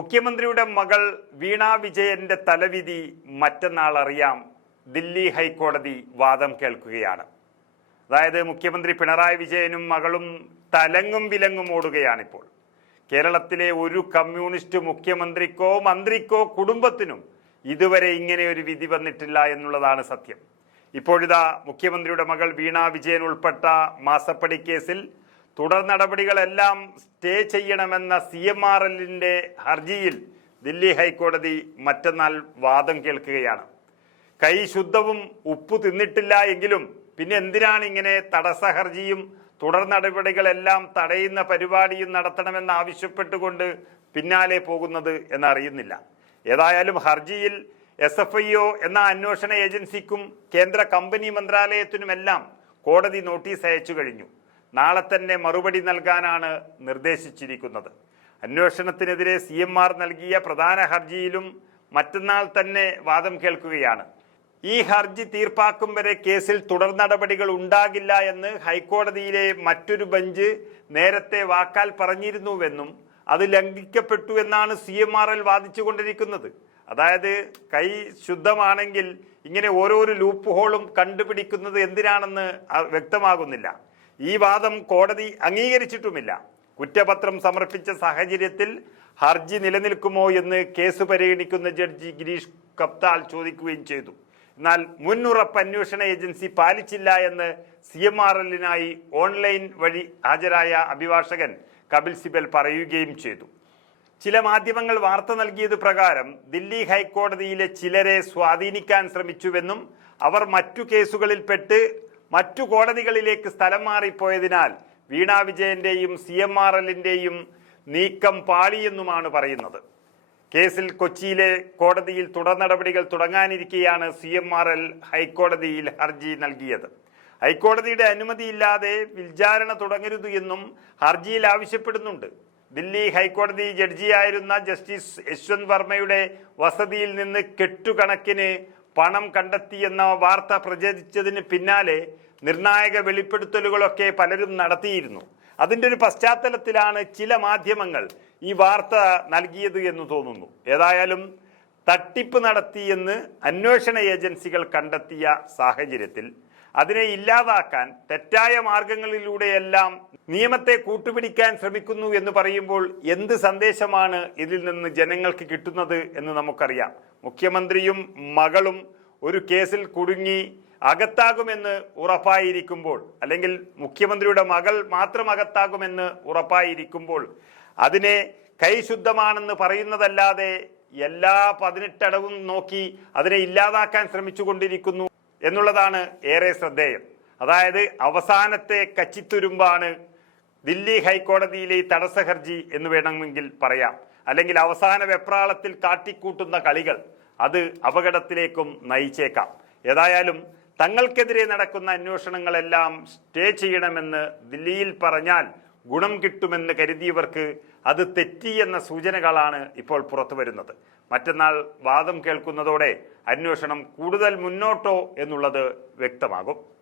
മുഖ്യമന്ത്രിയുടെ മകൾ വീണ വിജയന്റെ തലവിധി മറ്റന്നാൾ അറിയാം. ദില്ലി ഹൈക്കോടതി വാദം കേൾക്കുകയാണ്. അതായത് മുഖ്യമന്ത്രി പിണറായി വിജയനും മകളും തലങ്ങും വിലങ്ങും ഓടുകയാണിപ്പോൾ. കേരളത്തിലെ ഒരു കമ്മ്യൂണിസ്റ്റ് മുഖ്യമന്ത്രിക്കോ മന്ത്രിക്കോ കുടുംബത്തിനും ഇതുവരെ ഇങ്ങനെ ഒരു വിധി വന്നിട്ടില്ല എന്നുള്ളതാണ് സത്യം. ഇപ്പോഴിതാ മുഖ്യമന്ത്രിയുടെ മകൾ വീണ വിജയൻ ഉൾപ്പെട്ട മാസപ്പടി കേസിൽ തുടർ നടപടികളെല്ലാം സ്റ്റേ ചെയ്യണമെന്ന സി എം ആർ എല്ലിന്റെ ഹർജിയിൽ ദില്ലി ഹൈക്കോടതി മറ്റന്നാൾ വാദം കേൾക്കുകയാണ്. കൈ ശുദ്ധവും ഉപ്പ് തിന്നിട്ടില്ല എങ്കിലും പിന്നെ എന്തിനാണ് ഇങ്ങനെ തടസ്സ ഹർജിയും തുടർ നടപടികളെല്ലാം തടയുന്ന പരിപാടിയും നടത്തണമെന്ന് ആവശ്യപ്പെട്ടുകൊണ്ട് പിന്നാലെ പോകുന്നത് എന്നറിയുന്നില്ല. ഏതായാലും ഹർജിയിൽ എസ് എഫ് ഐ ഒ എന്ന അന്വേഷണ ഏജൻസിക്കും കേന്ദ്ര കമ്പനി മന്ത്രാലയത്തിനുമെല്ലാം കോടതി നോട്ടീസ് അയച്ചു കഴിഞ്ഞു. നാളെ തന്നെ മറുപടി നൽകാനാണ് നിർദ്ദേശിച്ചിരിക്കുന്നത്. അന്വേഷണത്തിനെതിരെ സി എം ആർ നൽകിയ പ്രധാന ഹർജിയിലും മറ്റന്നാൾ തന്നെ വാദം കേൾക്കുകയാണ്. ഈ ഹർജി തീർപ്പാക്കും വരെ കേസിൽ തുടർ നടപടികൾ ഉണ്ടാകില്ല എന്ന് ഹൈക്കോടതിയിലെ മറ്റൊരു ബെഞ്ച് നേരത്തെ വാക്കാൽ പറഞ്ഞിരുന്നുവെന്നും അത് ലംഘിക്കപ്പെട്ടു എന്നാണ് സി എം ആർ എൽ വാദിച്ചുകൊണ്ടിരിക്കുന്നത്. അതായത് കൈ ശുദ്ധമാണെങ്കിൽ ഇങ്ങനെ ഓരോരോ ലൂപ്പ് ഹോളും കണ്ടുപിടിക്കുന്നത് എന്തിനാണെന്ന് വ്യക്തമാകുന്നില്ല. ഈ വാദം കോടതി അംഗീകരിച്ചിട്ടുമില്ല. കുറ്റപത്രം സമർപ്പിച്ച സാഹചര്യത്തിൽ ഹർജി നിലനിൽക്കുമോ എന്ന് കേസ് പരിഗണിക്കുന്ന ജഡ്ജി ഗിരീഷ് കപ്താൽ ചോദിക്കുകയും ചെയ്തു. എന്നാൽ മുൻഉറപ്പ് അന്വേഷണ ഏജൻസി പാലിച്ചില്ല എന്ന് സി എം ആർ എല്ലിനായി ഓൺലൈൻ വഴി ഹാജരായ അഭിഭാഷകൻ കപിൽ സിബൽ പറയുകയും ചെയ്തു. ചില മാധ്യമങ്ങൾ വാർത്ത നൽകിയത് പ്രകാരം ദില്ലി ഹൈക്കോടതിയിലെ ചിലരെ സ്വാധീനിക്കാൻ ശ്രമിച്ചുവെന്നും അവർ മറ്റു കേസുകളിൽപ്പെട്ട് മറ്റു കോടതികളിലേക്ക് സ്ഥലം മാറിപ്പോയതിനാൽ വീണാ വിജയന്റെയും സി എം ആർ എല്ലിന്റെയും നീക്കം പാളിയെന്നുമാണ് പറയുന്നത്. കേസിൽ കൊച്ചിയിലെ കോടതിയിൽ തുടർ നടപടികൾ തുടങ്ങാനിരിക്കെയാണ് സി എം ആർ എൽ ഹൈക്കോടതിയിൽ ഹർജി നൽകിയത്. ഹൈക്കോടതിയുടെ അനുമതിയില്ലാതെ വിചാരണ തുടങ്ങരുത് എന്നും ഹർജിയിൽ ആവശ്യപ്പെടുന്നുണ്ട്. ദില്ലി ഹൈക്കോടതി ജഡ്ജിയായിരുന്ന ജസ്റ്റിസ് യശ്വന്ത് വർമ്മയുടെ വസതിയിൽ നിന്ന് കെട്ടുകണക്കിന് പണം കണ്ടെത്തിയെന്ന വാർത്ത പ്രചരിച്ചതിന് പിന്നാലെ നിർണായക വെളിപ്പെടുത്തലുകളൊക്കെ പലരും നടത്തിയിരുന്നു. അതിന്റെ ഒരു പശ്ചാത്തലത്തിലാണ് ചില മാധ്യമങ്ങൾ ഈ വാർത്ത നൽകിയത് എന്ന് തോന്നുന്നു. ഏതായാലും തട്ടിപ്പ് നടത്തിയെന്ന് അന്വേഷണ ഏജൻസികൾ കണ്ടെത്തിയ സാഹചര്യത്തിൽ അതിനെ ഇല്ലാതാക്കാൻ തെറ്റായ മാർഗങ്ങളിലൂടെയെല്ലാം നിയമത്തെ കൂട്ടുപിടിക്കാൻ ശ്രമിക്കുന്നു എന്ന് പറയുമ്പോൾ എന്ത് സന്ദേശമാണ് ഇതിൽ നിന്ന് ജനങ്ങൾക്ക് കിട്ടുന്നത് എന്ന് നമുക്കറിയാം. മുഖ്യമന്ത്രിയും മകളും ഒരു കേസിൽ കുടുങ്ങി അകത്താകുമെന്ന് ഉറപ്പായിരിക്കുമ്പോൾ അല്ലെങ്കിൽ മുഖ്യമന്ത്രിയുടെ മകൾ മാത്രം അകത്താകുമെന്ന് ഉറപ്പായിരിക്കുമ്പോൾ അതിനെ കൈശുദ്ധമാണെന്ന് പറയുന്നതല്ലാതെ എല്ലാ പതിനെട്ടടവും നോക്കി അതിനെ ഇല്ലാതാക്കാൻ ശ്രമിച്ചുകൊണ്ടിരിക്കുന്നു. എന്നുള്ളതാണ് ഏറെ ശ്രദ്ധേയം. അതായത് അവസാനത്തെ കച്ചിത്തുരുമ്പാണ് ദില്ലി ഹൈക്കോടതിയിലെ തടസ്സ ഹർജി എന്ന് വേണമെങ്കിൽ പറയാം. അല്ലെങ്കിൽ അവസാന വെപ്രാളത്തിൽ കാട്ടിക്കൂട്ടുന്ന കളികൾ അത് അപകടത്തിലേക്കും നയിച്ചേക്കാം. ഏതായാലും തങ്ങൾക്കെതിരെ നടക്കുന്ന അന്വേഷണങ്ങളെല്ലാം സ്റ്റേ ചെയ്യണമെന്ന് ദില്ലിയിൽ പറഞ്ഞാൽ ഗുണം കിട്ടുമെന്ന് കരുതിയവർക്ക് അത് തെറ്റിയെന്ന സൂചനകളാണ് ഇപ്പോൾ പുറത്തു വരുന്നത്. മറ്റന്നാൾ വാദം കേൾക്കുന്നതോടെ അന്വേഷണം കൂടുതൽ മുന്നോട്ടോ എന്നുള്ളത് വ്യക്തമാകും.